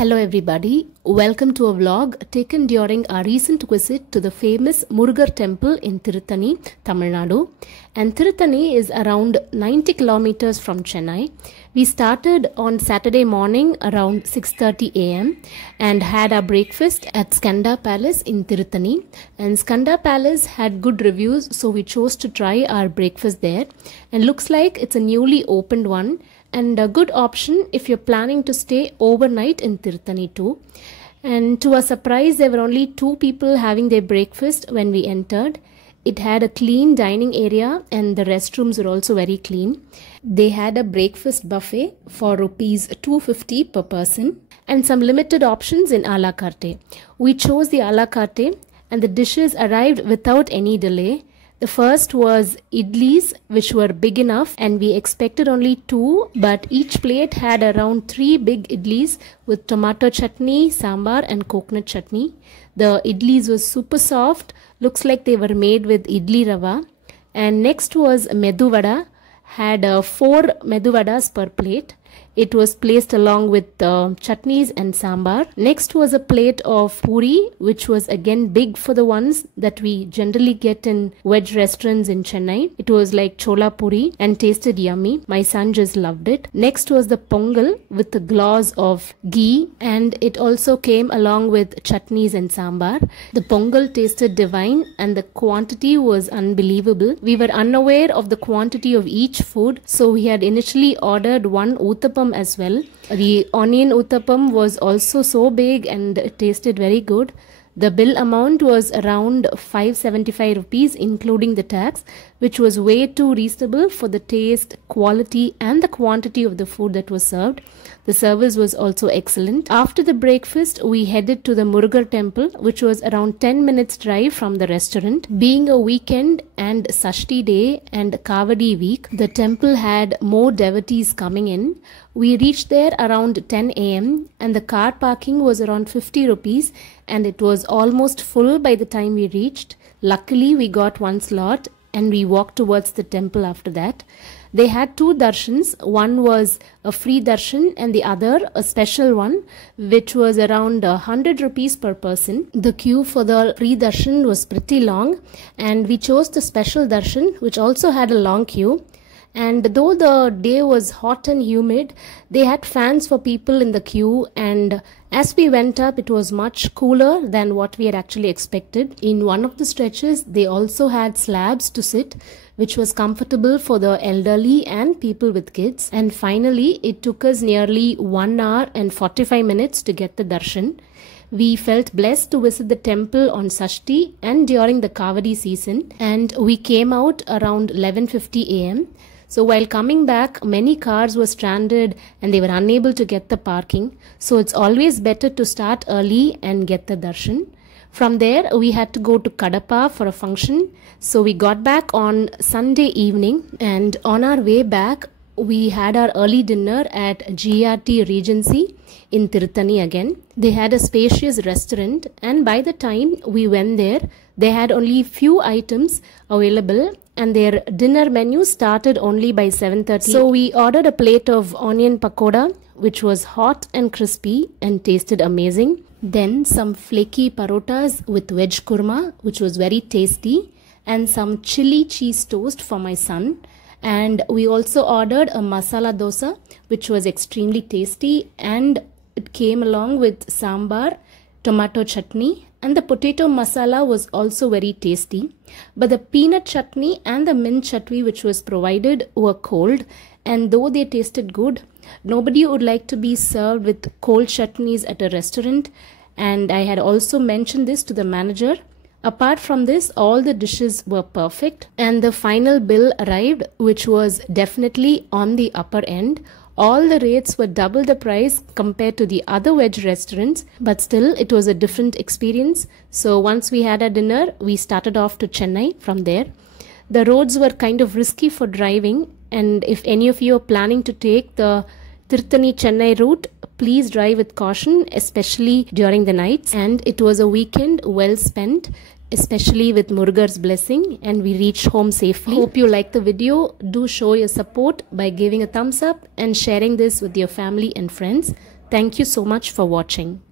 Hello everybody, welcome to a vlog taken during our recent visit to the famous Murugan Temple in Tiruttani, Tamil Nadu. And Tiruttani is around 90 kilometers from Chennai. We started on Saturday morning around 6:30 am and had our breakfast at Skanda Palace in Tiruttani. And Skanda Palace had good reviews, so we chose to try our breakfast there. And looks like it's a newly opened one, and a good option if you're planning to stay overnight in Tiruttani too. And to our surprise, there were only 2 people having their breakfast when we entered. It had a clean dining area and the restrooms were also very clean. They had a breakfast buffet for rupees 250 per person and some limited options in a la carte. We chose the a la carte and the dishes arrived without any delay. The first was idlis, which were big enough, and we expected only 2, but each plate had around 3 big idlis with tomato chutney, sambar and coconut chutney. The idlis was super soft, looks like they were made with idli rava. And next was medu vada, had 4 medu vadas per plate. It was placed along with chutneys and sambar. Next was a plate of puri, which was again big for the ones that we generally get in veg restaurants in Chennai. It was like chola puri and tasted yummy. My son just loved it. Next was the pongal with a gloss of ghee, and it also came along with chutneys and sambar. The pongal tasted divine and the quantity was unbelievable. We were unaware of the quantity of each food, so we had initially ordered one utthapam as well. The onion uthapam was also so big and it tasted very good. The bill amount was around 575 rupees including the tax, which was way too reasonable for the taste, quality and the quantity of the food that was served. The service was also excellent. After the breakfast, we headed to the Murugan Temple, which was around 10 minutes drive from the restaurant. Being a weekend and Sashti day and Kavadi week, the temple had more devotees coming in. We reached there around 10 am and the car parking was around 50 rupees and it was almost full by the time we reached. Luckily, we got one slot and we walked towards the temple after that. They had 2 darshans. One was a free darshan and the other a special one, which was around 100 rupees per person. The queue for the free darshan was pretty long and we chose the special darshan, which also had a long queue. And though the day was hot and humid, they had fans for people in the queue, and as we went up it was much cooler than what we had actually expected. In one of the stretches they also had slabs to sit, which was comfortable for the elderly and people with kids. And finally it took us nearly 1 hour and 45 minutes to get the darshan. We felt blessed to visit the temple on Sashti and during the Kavadi season, and we came out around 11:50 am. So while coming back, many cars were stranded and they were unable to get the parking. So it's always better to start early and get the darshan. From there, we had to go to Kadapa for a function. So we got back on Sunday evening, and on our way back, we had our early dinner at GRT Regency in Tiruttani again. They had a spacious restaurant, and by the time we went there, they had only few items available and their dinner menu started only by 7:30. So we ordered a plate of onion pakoda, which was hot and crispy and tasted amazing. Then some flaky parotas with veg kurma, which was very tasty, and some chili cheese toast for my son. And we also ordered a masala dosa, which was extremely tasty, and it came along with sambar, tomato chutney, and the potato masala was also very tasty. But the peanut chutney and the mint chutney which was provided were cold, and though they tasted good, nobody would like to be served with cold chutneys at a restaurant, and I had also mentioned this to the manager. Apart from this, all the dishes were perfect, and the final bill arrived, which was definitely on the upper end. All the rates were double the price compared to the other veg restaurants, but still it was a different experience. So once we had our dinner, we started off to Chennai from there. The roads were kind of risky for driving, and if any of you are planning to take the Tiruttani Chennai route, please drive with caution, especially during the nights. And it was a weekend well spent, especially with Murugan's blessing, and we reached home safely. Hope you like the video. Do show your support by giving a thumbs up and sharing this with your family and friends. Thank you so much for watching.